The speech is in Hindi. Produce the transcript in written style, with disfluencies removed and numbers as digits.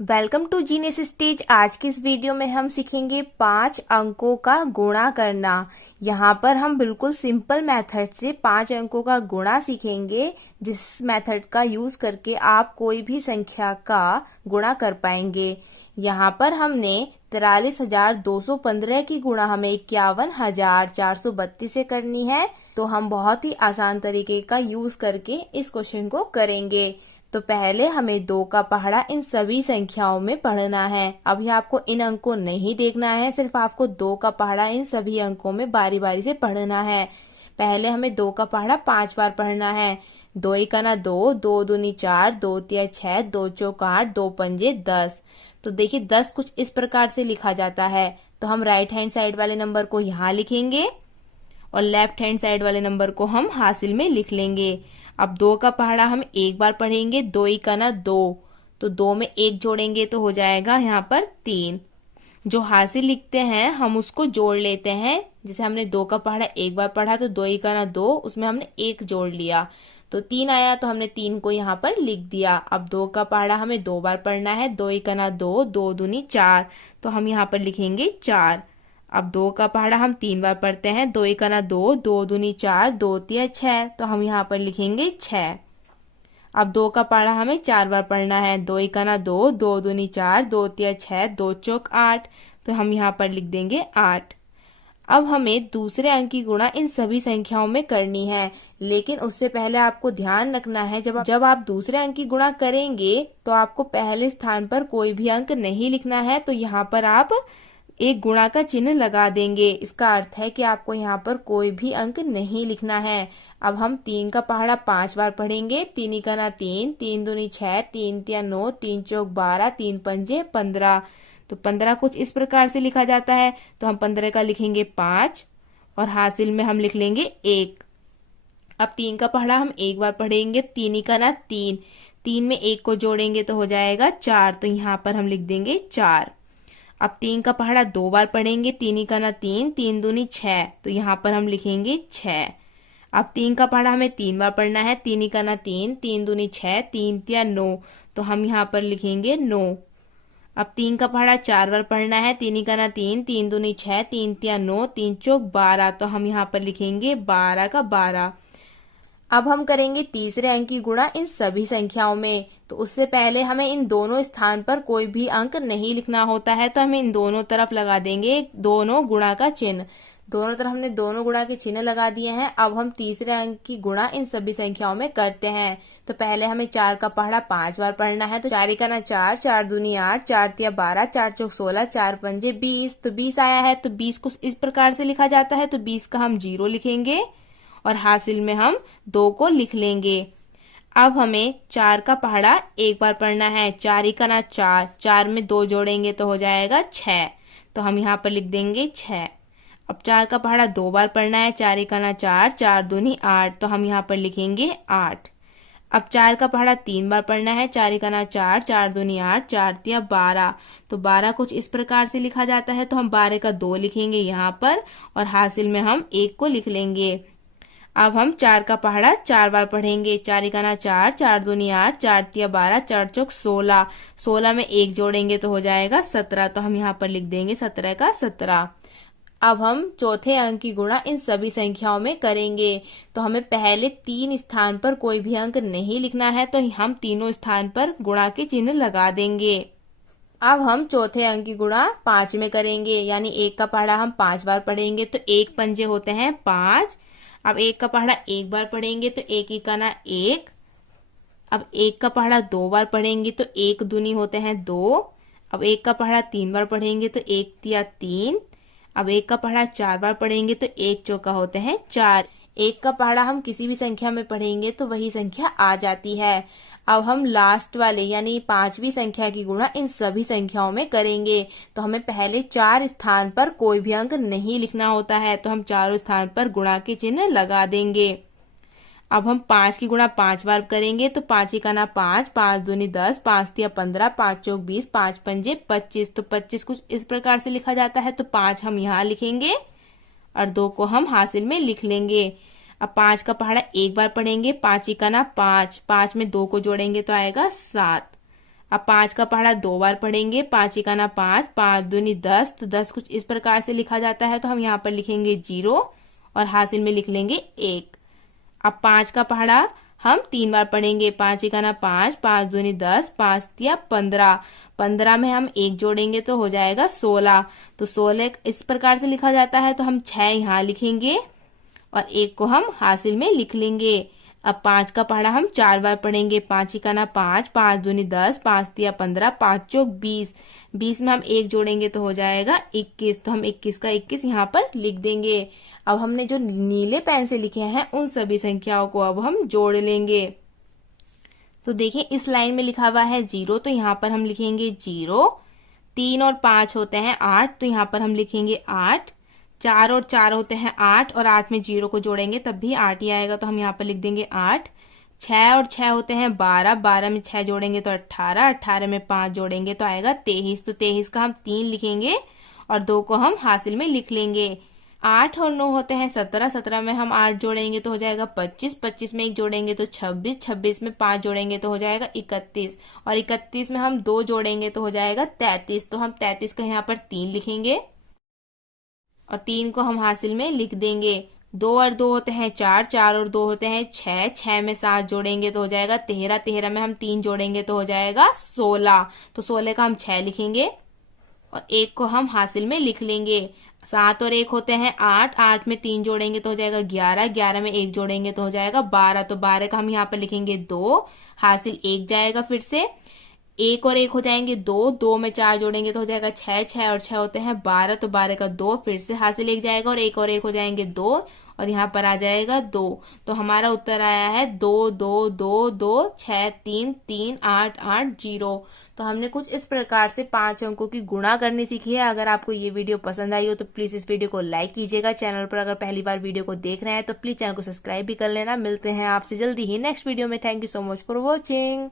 Welcome to genius stage. आज की इस वीडियो में हम सीखेंगे 5 अंकों का गुणा करना। यहाँ पर हम बिल्कुल सिंपल मेथड से 5 अंकों का गुणा सीखेंगे, जिस मेथड का यूज करके आप कोई भी संख्या का गुणा कर पाएंगे। यहाँ पर हमने 43,215 की गुणा हमें 51,432 से करनी है, तो हम बहुत ही आसान तरीके का यूज करके इस क्वेश्चन को करेंगे। तो पहले हमें 2 का पहाड़ा इन सभी संख्याओं में पढ़ना है। अभी आपको इन अंकों को नहीं देखना है, सिर्फ आपको 2 का पहाड़ा इन सभी अंकों में बारी बारी से पढ़ना है। पहले हमें 2 का पहाड़ा 5 बार पढ़ना है। 2 1 2, 2 दूनी 4, 2 3 6, 2 चौक 8, 2 पंजे 10। तो देखिए 10 कुछ इस प्रकार से लिखा जाता है। तो हम राइट हैंड साइड वाले नंबर को यहाँ लिखेंगे और लेफ्ट हैंड साइड वाले नंबर को हम हासिल में लिख लेंगे। अब 2 का पहाड़ा हम एक बार पढ़ेंगे। 2 1 2, तो 2 में 1 जोड़ेंगे तो हो जाएगा यहाँ पर 3। जो हासिल लिखते हैं हम उसको जोड़ लेते हैं। जैसे हमने 2 का पहाड़ा एक बार पढ़ा तो 2 1 2, उसमें हमने 1 जोड़ लिया तो 3 आया, तो हमने 3 को यहाँ पर लिख दिया। अब 2 का पहाड़ा हमें 2 बार पढ़ना है। 2 1 2, 2 दूनी 4, तो हम यहाँ पर लिखेंगे 4। अब 2 का पहाड़ा हम 3 बार पढ़ते हैं। 2 1 2, 2 दूनी 4, 2 3 6, तो हम यहाँ पर लिखेंगे 6। अब 2 का पहाड़ा हमें 4 बार पढ़ना है। 2 1 2, 2 दूनी 4, 2 3 6, 2 चौक 8, तो हम यहाँ पर लिख देंगे 8। अब हमें दूसरे अंक की गुणा इन सभी संख्याओं में करनी है, लेकिन उससे पहले आपको ध्यान रखना है जब आप दूसरे अंक की गुणा करेंगे तो आपको पहले स्थान पर कोई भी अंक नहीं लिखना है। तो यहाँ पर आप एक गुणा का चिन्ह लगा देंगे। इसका अर्थ है कि आपको यहाँ पर कोई भी अंक नहीं लिखना है। अब हम 3 का पहाड़ा 5 बार पढ़ेंगे। 3 1 3, 3 दूनी 6, 3 3 9, 3 चौक 12, 3 पंजे 15। तो 15 कुछ इस प्रकार से लिखा जाता है। तो हम 15 का लिखेंगे 5 और हासिल में हम लिख लेंगे 1। अब 3 का पहाड़ा हम एक बार पढ़ेंगे। 3 1 3, 3 में 1 को जोड़ेंगे तो हो जाएगा 4, तो यहाँ पर हम लिख देंगे 4। अब 3 का पहाड़ा 2 बार पढ़ेंगे। 3 1 3, 3 दूनी 6, तो यहाँ पर हम लिखेंगे 6। अब 3 का पहाड़ा हमें 3 बार पढ़ना है। 3 1 3, 3 दूनी 6, 3 3 9, तो हम यहाँ पर लिखेंगे 9। अब 3 का पहाड़ा 4 बार पढ़ना है। 3 1 3, 3 दूनी 6, 3 3 9, 3 चौक 12, तो हम यहाँ पर लिखेंगे 12 का 12। अब हम करेंगे तीसरे अंक की गुणा इन सभी संख्याओं में। तो उससे पहले हमें इन दोनों स्थान पर कोई भी अंक नहीं लिखना होता है, तो हम इन दोनों तरफ लगा देंगे दोनों गुणा का चिन्ह। दोनों तरफ हमने दोनों गुणा के चिन्ह लगा दिए हैं। अब हम तीसरे अंक की गुणा इन सभी संख्याओं में करते हैं। तो पहले हमें 4 का पहाड़ा 5 बार पढ़ना है। तो 4 1 4, 4 दूनी 8, 4 3 12, 4 चौक 16, 4 पंजे 20, तो 20 आया है। तो 20 कुछ इस प्रकार से लिखा जाता है। तो 20 का हम 0 लिखेंगे और हासिल में हम 2 को लिख लेंगे। अब हमें 4 का पहाड़ा एक बार पढ़ना है। 4 1 4, 4 में 2 जोड़ेंगे तो हो जाएगा 6, तो हम यहाँ पर लिख देंगे 6। अब 4 का पहाड़ा 2 बार पढ़ना है। 4 1 4, 4 दूनी 8, तो हम यहाँ पर लिखेंगे 8। अब 4 का पहाड़ा 3 बार पढ़ना है। 4 1 4, 4 दूनी 8, 4 3 12, तो 12 कुछ इस प्रकार से लिखा जाता है। तो हम 12 का 2 लिखेंगे यहाँ पर और हासिल में हम 1 को लिख लेंगे। अब हम 4 का पहाड़ा 4 बार पढ़ेंगे। 4 1 4, 4 दूनी 8, 4 3 12, 4 चौक 16, 16 में 1 जोड़ेंगे तो हो जाएगा 17, तो हम यहाँ पर लिख देंगे 17 का 17। अब हम चौथे अंक की गुणा इन सभी संख्याओं में करेंगे। तो हमें पहले 3 स्थान पर कोई भी अंक नहीं लिखना है, तो हम तीनों स्थान पर गुणा के चिन्ह लगा देंगे। अब हम चौथे अंक की गुणा 5 में करेंगे, यानी 1 का पहाड़ा हम 5 बार पढ़ेंगे। तो 1 पंजे होते हैं 5। अब 1 का पहाड़ा एक बार पढ़ेंगे तो 1 1 1। अब 1 का पहाड़ा 2 बार पढ़ेंगे तो 1 दूनी होते हैं 2। अब 1 का पहाड़ा 3 बार पढ़ेंगे तो 1 तिया 3। अब 1 का पहाड़ा 4 बार पढ़ेंगे तो 1 चौका होते हैं 4। 1 का पहाड़ा हम किसी भी संख्या में पढ़ेंगे तो वही संख्या आ जाती है। अब हम लास्ट वाले यानी 5वीं संख्या की गुणा इन सभी संख्याओं में करेंगे। तो हमें पहले 4 स्थान पर कोई भी अंक नहीं लिखना होता है, तो हम चारों स्थान पर गुणा के चिन्ह लगा देंगे। अब हम 5 की गुणा 5 बार करेंगे। तो 5 1 5, 5 दूनी 10, 5 3 15, 5 चौक 20, 5 पंजे 25, तो 25 कुछ इस प्रकार से लिखा जाता है। तो 5 हम यहाँ लिखेंगे और 2 को हम हासिल में लिख लेंगे। अब 5 का पहाड़ा एक बार पढ़ेंगे। 5 1 5, 5 में 2 को जोड़ेंगे तो आएगा 7। अब 5 का पहाड़ा 2 बार पढ़ेंगे। 5 इकाना 5, 5 दूनी 10, तो 10 कुछ इस प्रकार से लिखा जाता है, तो हम यहाँ पर लिखेंगे 0 और हासिल में लिख लेंगे 1। अब 5 का पहाड़ा हम 3 बार पढ़ेंगे। 5 इकाना 5, 5 दूनी 10, 5 तिया 15, 15 में हम 1 जोड़ेंगे तो हो जाएगा 16, तो 16 इस प्रकार से लिखा जाता है, तो हम 6 यहाँ लिखेंगे और 1 को हम हासिल में लिख लेंगे। अब 5 का पहाड़ा हम 4 बार पढ़ेंगे। 5 इकाना 5, 5 दूनी 10, 5 तिया 15, 5 चौक 20, 20 में हम 1 जोड़ेंगे तो हो जाएगा 21, तो हम 21 का 21 यहाँ पर लिख देंगे। अब हमने जो नीले पेन से लिखे हैं उन सभी संख्याओं को अब हम जोड़ लेंगे। तो देखिए इस लाइन में लिखा हुआ है 0, तो यहाँ पर हम लिखेंगे 0। 3 और 5 होते हैं 8, तो यहाँ पर हम लिखेंगे 8। 4 और 4 होते हैं 8 और 8 में 0 को जोड़ेंगे तब भी 8 ही आएगा, तो हम यहाँ पर लिख देंगे 8। 6 और 6 होते हैं 12, 12 में 6 जोड़ेंगे तो 18, 18 में 5 जोड़ेंगे तो आएगा 23, तो 23 का हम 3 लिखेंगे और 2 को हम हासिल में लिख लेंगे। 8 और 9 होते हैं 17, 17 में हम 8 जोड़ेंगे तो हो जाएगा 25, 25 में 1 जोड़ेंगे तो 26, 26 में 5 जोड़ेंगे तो हो जाएगा 31 और 31 में हम 2 जोड़ेंगे तो हो जाएगा 33, तो हम 33 का यहाँ पर 3 लिखेंगे और 3 को हम हासिल में लिख देंगे। 2 और 2 होते हैं 4, 4 और 2 होते हैं 6, 6 में 7 जोड़ेंगे तो हो जाएगा 13, 13 में हम 3 जोड़ेंगे तो हो जाएगा 16, तो 16 का हम 6 लिखेंगे और 1 को हम हासिल में लिख लेंगे। 7 और 1 होते हैं 8, 8 में 3 जोड़ेंगे तो हो जाएगा 11, 11 में 1 जोड़ेंगे तो हो जाएगा 12, तो 12 का हम यहाँ पर लिखेंगे 2, हासिल 1 जाएगा, फिर से 1 और 1 हो जाएंगे 2, 2 में 4 जोड़ेंगे तो हो जाएगा 6, 6 और 6 होते हैं 12, तो 12 का 2, फिर से हासिल 1 जाएगा और 1 हो जाएंगे 2 और यहाँ पर आ जाएगा 2, तो हमारा उत्तर आया है 2, 2, 2, 2, 6, 3, 3, 8, 8, 0। तो हमने कुछ इस प्रकार से 5 अंकों की गुणा करनी सीखी है। अगर आपको ये वीडियो पसंद आई हो तो प्लीज इस वीडियो को लाइक कीजिएगा। चैनल पर अगर पहली बार वीडियो को देख रहे हैं तो प्लीज चैनल को सब्सक्राइब भी कर लेना। मिलते हैं आपसे जल्दी ही नेक्स्ट वीडियो में। Thank you so much for watching.